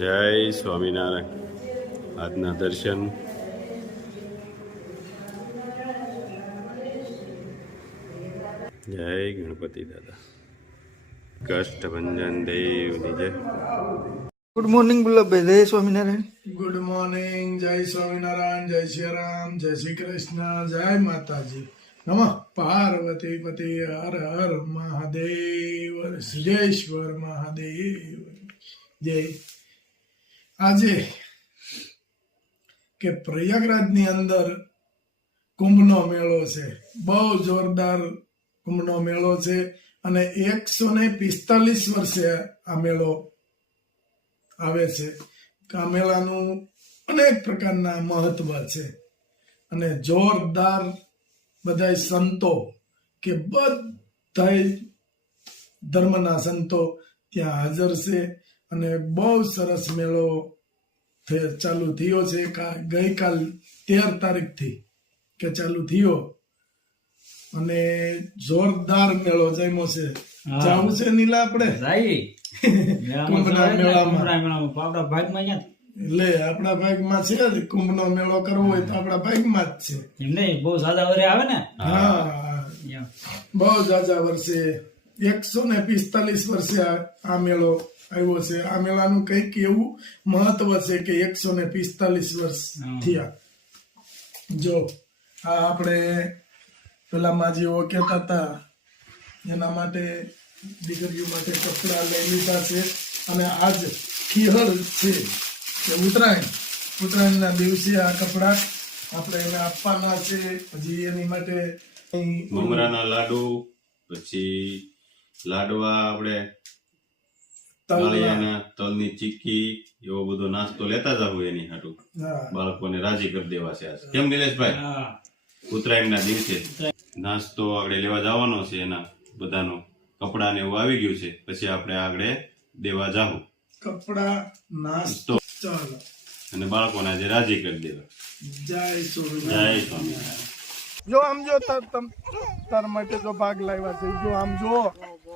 જય સ્વામિનારાયણ. આજના દર્શન જય ગણપતિ દાદા, કષ્ટભંજન દેવની જય. Good morning Gulabbhai. જય સ્વામિનારાયણ. Good morning. જય સ્વામિનારાયણ. જય શ્રી રામ. જય શ્રી કૃષ્ણ. જય માતાજી. નમઃ પાર્વતી પતિ. હર હર મહાદેવ. સિદ્ધેશ્વર મહાદેવ જય. આજે કે પ્રયાગરાજની અંદર કુંભનો મેળો છે. બહુ જોરદાર કુંભનો મેળો છે અને 145 વર્ષે આ મેળો આવે છે. આ મેળાનું અનેક પ્રકારના મહત્વ છે અને જોરદાર બધા સંતો કે બધા ધર્મના સંતો ત્યાં હાજર છે અને બહુ સરસ મેળો ચાલુ થયો છે. ગઈકાલ 13 તારીખથી કે ચાલુ થયો અને જોરદાર મેળો જમ્યો છે. જાવું છે નીલા આપણે કુંભના મેળામાં. એટલે આપણા ભાગમાં છે કુંભનો મેળો કરવો હોય તો આપણા ભાગમાં જ છે. બહુ સાદા વરે આવે ને. હા, બહુ જાજા વર્ષે 145 વર્ષે આ મેળો આવ્યો છે. આ મેળાનું કઈક એવું મહત્વ છે કે 145 વર્ષ થયા. જો આ આપણે પેલા માજીઓ કહેતા હતા એના માટે દીકરીઓ માટે કપડા લઈ લીધા છે અને આજ ખીહર છે કે ઉત્તરાયણના દિવસે આ કપડા આપણે એને આપવાના છે. હજી એની માટે મમરાના લાડુ, પછી લાડવા, આપણે તળિયાના તલની ચીક્કી, એવો બધો નાસ્તો લેતા જાવ એની હાટું. બાળકોને રાજી કરી દેવા છે. કેમ નિલેશભાઈ? ઉત્તરાયણના દિવસે નાસ્તો આગળ લેવા જવાનો છે. એના બધાનો કપડા ને એવું આવી ગયું છે. પછી આપણે આગળ દેવા જાવું કપડા નાસ્તો. ચાલો, અને બાળકોને આજે રાજી કરી દેવા. જય જય સ્વામિનારાયણ. સ્વામિનારાયણ. જો આમ જો તાર માટે જો ભાગ લાવ્યા છે. જો આમ જો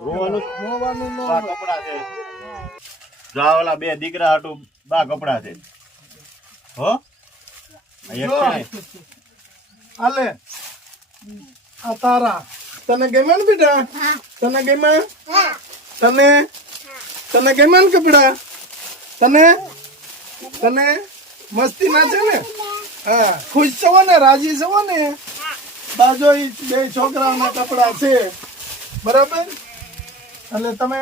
રોવાનું નો કપડા છે. જાવલા બે દીકરા હાટું બા કપડા છે. હો આલે આ તારા તને ગમ્યા ને બેટા? તને ગમ્યા? તને ગમ્યા ને કપડા? તને મસ્તી ના છે ને? હા, ખુશ છો ને? રાજી છો ને? બાજો બે છોકરાઓના કપડા છે, બરાબર? એટલે તમે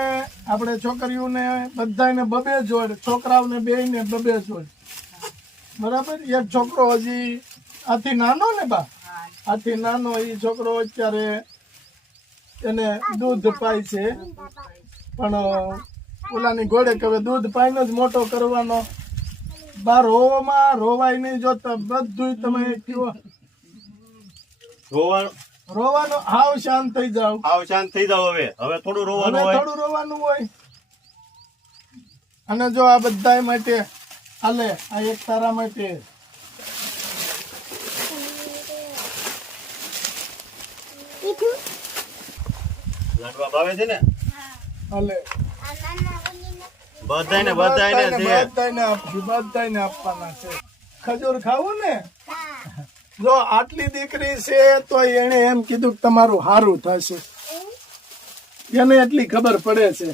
આપણે છોકરીઓને બધાને બબે જોડ, છોકરાઓને બેયને બબે જોડ, બરાબર? એક છોકરો હજી આથી નાનો ને બા, આથી નાનો એ છોકરો અત્યારે એને દૂધ પાય છે, પણ ઓલાની ઘોડે કે હવે દૂધ પાઈને જ મોટો કરવાનો. બાર રોવાય નહીં. જો બધું તમે કયો રોવાનું, હાવ શાંત થઈ જાવ. હવે થોડું થોડું રોવાનું હોય. અને જો આ બધા માટે હાલે, આ એક તારા માટે. હાલે બધાને આપવાના છે. ખજૂર ખાવું ને? જો આટલી દીકરી છે તો એને એમ કીધું કે તમારું સારું થશે. એને એટલી ખબર પડે છે.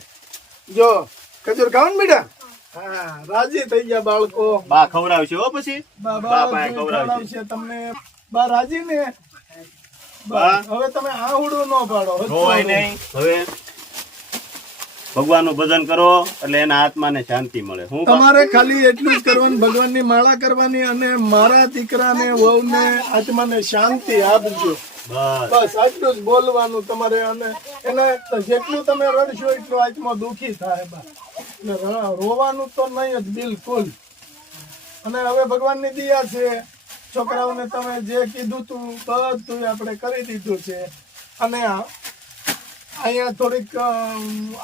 જો ખજૂર ખાવું ને બેટા? હા, રાજી થઈ ગયા બાળકો. બા ખવડાવશે હો. પછી ખવડાવશે તમને. બા રાજી ને? હવે તમે આહુડું ન પાડો. હવે ભગવાનનું ભજન કરો એટલે એના આત્માને શાંતિ મળે. તમારે ખાલી એટલું જ કરવાનું, ભગવાનની માળા કરવાની અને મારા દીકરાને વહુને આત્માને શાંતિ આપજો. બસ આટલું જ બોલવાનું તમારે. અને એને જેટલું તમે રડશો એટલું આત્મા દુખી થાય. એટલે રોવાનું તો નહીં જ બિલકુલ. અને હવે ભગવાનની દયા છે, છોકરાઓને તમે જે કીધું તું બધું આપણે કરી દીધું છે. અને અહીંયા થોડીક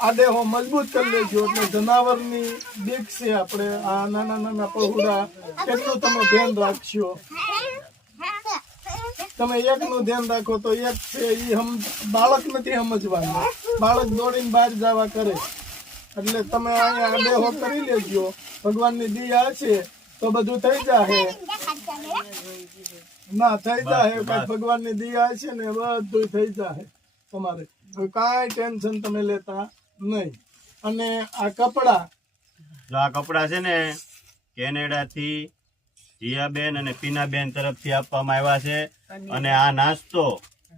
આડેહો મજબૂત કરી લેજો એટલે જનાવરની બીક છે. આપણે આ નાના પહોળા કેટલું તમે ધ્યાન રાખશો. તમે એકનું ધ્યાન રાખો તો એક છે એ બાળક નથી સમજવાનું. બાળક દોડીને બહાર જવા કરે એટલે તમે અહીંયા દેહો કરી લેજો. ભગવાનની દયા છે તો બધું થઈ જાય. ના થઈ જાય, ભગવાનની દયા છે ને બધું થઈ જાય તમારે. કાંઈ ટેન્શન તમે લેતા નહીં. અને આ કપડા, જો આ કપડા છે ને કેનેડા થી જીયાબેન અને પીનાબેન તરફથી આપવામાં આવ્યા છે. અને આ નાસ્તો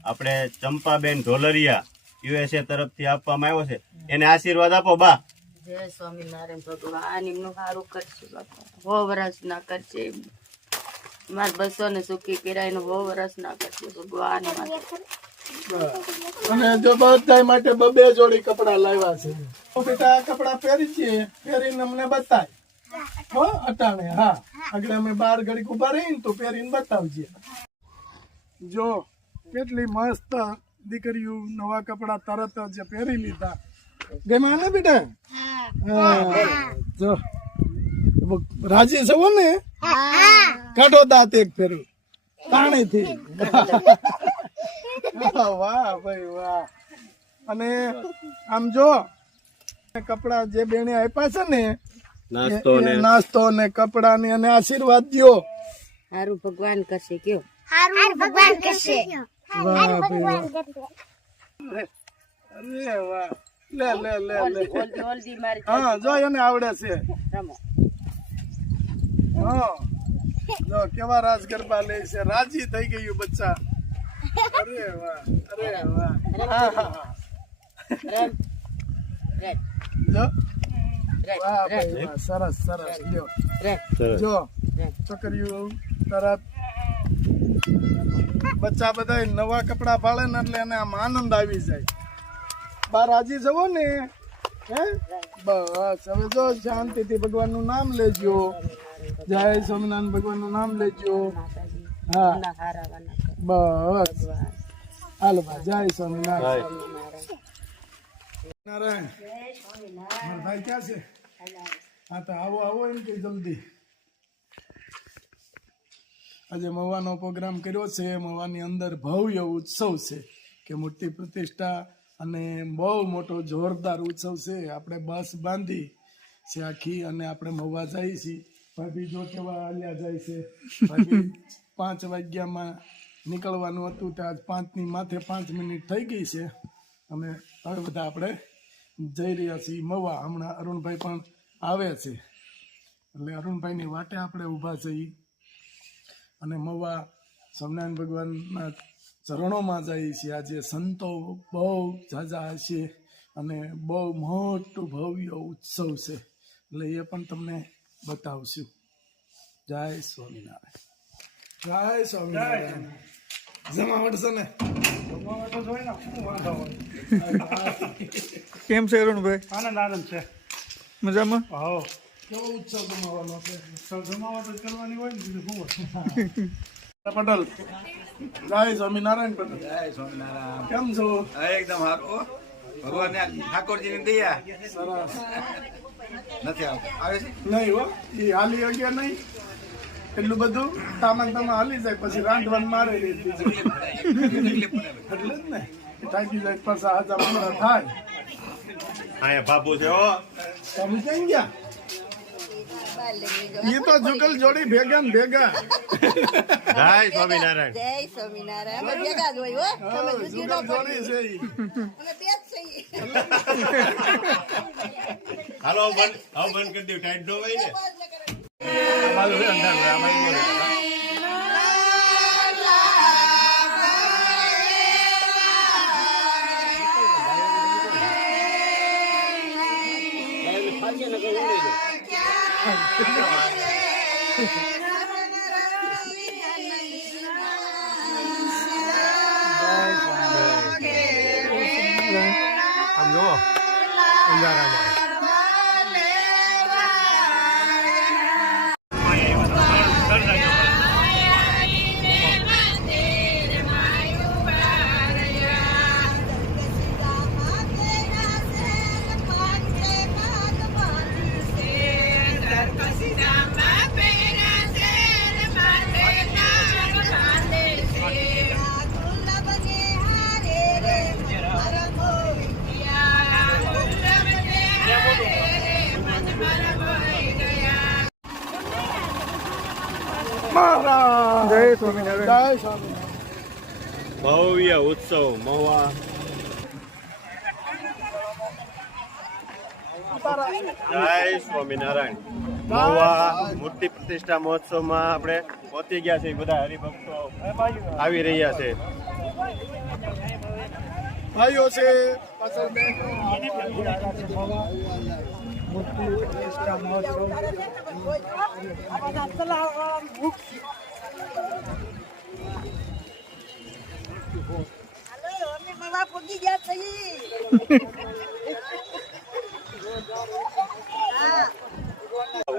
આપણે ચંપાબેન ઢોલરિયા USA તરફથી આપવામાં આવ્યો છે. એને આશીર્વાદ આપો બા. જય સ્વામિનારાયણ. ભગવાન એમનું સારું કરશે બાપા, બહુ વરસ ના કરશે. મારા બસો ને સુખી કિરાય નું બહુ વરસ ના કરશે ભગવાન. અને જો બધા માટે બબે જોડી કપડા લાવ્યા છે. તો બેટા આ કપડા પહેરી છે, પહેરીને અમને બતાય હો અટાણે. હા, આગળ અમે 12 ઘડીક ઉભા રહીને તો પહેરીને બતાવજે. જો કેટલી મસ્ત દીકરીઓ નવા કપડા તરત જ પહેરી લીધા. જેમાં ને બેટા જો રાજી છો ને? કાઢો દાંત એક ફેરું તાણીથી. વાહ ભાઈ વાહ. અને આમ જો કપડા જે બેને આપ્યા છે ને, નાસ્તો ને કપડા ને, અને આશીર્વાદ દ્યો. સારું ભગવાન કરશે કયો. વાહ ભાઈ વાહ. અરે વાહ. લે લે લે લે. હા જો એને આવડે છે. હા જો કેવા રાસ ગરબા લે છે. રાજી થઈ ગયું બચ્ચા. અરે વાહ, અરે વાહ. જો વાહ ભાઈ વાહ. સરસ સરસ. લ્યો જો છોકરીઓ તરત બચ્ચા બધા નવા કપડા ફાળે ને એટલે એને આમ આનંદ આવી જાય. બા રાજી જવો ને? હે બસ હવે જો શાંતિથી ભગવાન નું નામ લેજો. જય સ્વામિનારાયણ ભગવાન નું નામ લેજો. હા બસ હાલો બા. જય સ્વામિનારાયણ. નારાયણ મારા ભાઈ ક્યાં છે? હા તો આવો આવો એમ કે જલ્દી. આજે મવાનો પ્રોગ્રામ કર્યો છે. મવાની અંદર ભવ્ય ઉત્સવ છે કે મૂર્તિ પ્રતિષ્ઠા, અને બહુ મોટો જોરદાર ઉત્સવ છે. આપણે બસ બાંધી છે આખી અને આપણે મહુવા જઈએ છીએ. ભાભી જો કેવા હાલ્યા જાય છે. ભાભી 5 વાગ્યામાં નીકળવાનું હતું ત્યાં 5ની માથે 5 મિનિટ થઈ ગઈ છે. અમે હવે બધા આપણે જઈ રહ્યા છીએ મહુવા. હમણાં અરુણભાઈ પણ આવે છે એટલે અરુણભાઈની વાટે આપણે ઊભા છીએ. અને મહુવા સ્વામિનારાયણ ભગવાનના ચરણોમાં જઈએ છીએ. આજે સંતો બહુ ઝાઝા હશે અને બહુ મોટું ભવ્ય ઉત્સવ છે એટલે એ પણ તમને બતાવશું. જય સ્વામિનારાયણ. જય સ્વામિનારાયણ. જમાવટ છે ને? જમાવટ જ હોય ને, શું વાંધો હોય. કેમ છે અરુણભાઈ? આનંદ છે. મજામાં? હા. કેવો ઉત્સવ જમાવાનો છે? ઉત્સવ જમાવટ જ કરવાની હોય ને, બીજું શું પટેલ. જય સ્વામિનારાયણ પટેલ. જય સ્વામિનારાયણ. કેમ છો? એકદમ સારું. ભગવાન ઠાકોરજી ની દયા. સરસ. નથી આવતું. આવે છે નહીં હો, એ હાલી ગયા નહીં. એટલું બધું સામાન તમે હાલી જાય પછી રાંધવાનું મારે એટલે જ ને થાકી જાય. પાછા હાજા મંગળા થાય. અહીંયા બાપુ છે હો. તમે ક્યાં ગયા? એ તો જુગલ જોડી ભેગા ને ભેગા. જય સ્વામિનારાયણ. જય સ્વામિનારાયણ. અમે ભેગા જ હોય હો. તમે જુદી જુગલ ન જોડી છે ઈ. અમે બે જ છીએ. હાલો બંધ કરી દઉં. ટાઈટ નો હોય ને. આમ જુઓ અંધારામાં. Yeah. મહારાજ જય સ્વામિનારાયણ. જય સ્વામિનારાયણ. ભવ્ય ઉત્સવ મહુવા જય સ્વામિનારાયણ. મહુવા મૂર્તિ પ્રતિષ્ઠા મહોત્સવમાં આપણે પહોંચી ગયા છીએ. બધા હરિભક્તો આવી રહ્યા છે. ભાઈઓ છે પાછળ બહેનો. મૂર્તિ પ્રતિષ્ઠા મહોત્સવ.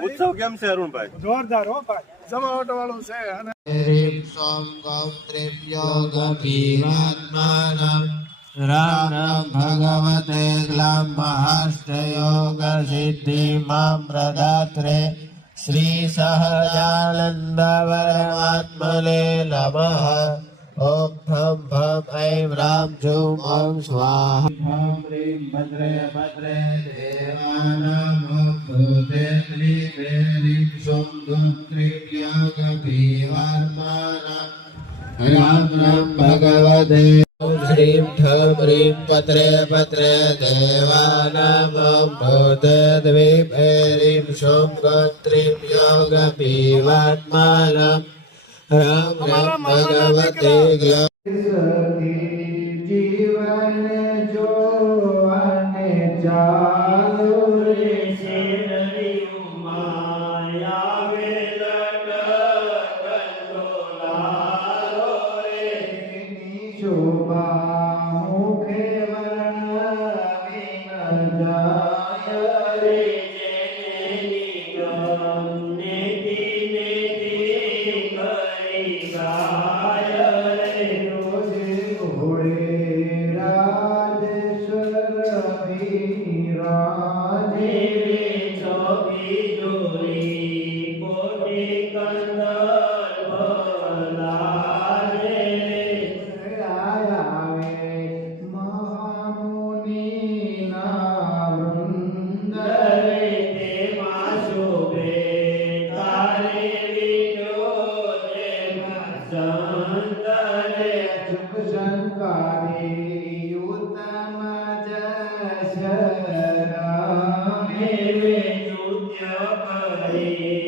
ઉત્સવ કેમ છે અરુણભાઈ? જોરદાર હો ભાઈ. જમાવટ વાળું છે અને રામ રામ ભગવતે ગ્લામ મહાષ્ટયોગ સિદ્ધિ મામ પ્રદાત્રે શ્રી સહજાનંદ પરમાત્મને નમઃ. ઓમ ભમ ભમ ઐમ રામ ઝુમ ઓમ સ્વાહા. ભમ રીમ ભદ્રે ભદ્રે દેવાનામ ભૂતે ત્રિવે રીમ સોમ દુત્રિવ્યોગ ભીવાર્માના. રામ રામ ભગવતે શ્રીમ ઠમ રીમ પત્રે પત્રે દેવાનામ ભૂતે દ્વિપે રીમ સોમ ગોત્રીમ યોગ પીવાત્માનમ. રામ રામ ભગવતે જીવન જો અને ચાલો રે શોભા મુખે વર્ણવી ન જાય રે. જેની ગમને નેતિ કરી ગાય રે. રોજે ઘોડે રાજેશ્વર વિરાજે રે. ચોકી જોરી કોટી કંદર ભવલાજે રે. આવે મહામુનિના વૃંદ રે. તેમાં શોભે તારે વિજો સંત રે. શુભ સંકારી ઉત્તમ જશ રામે રે. નૃત્ય કરી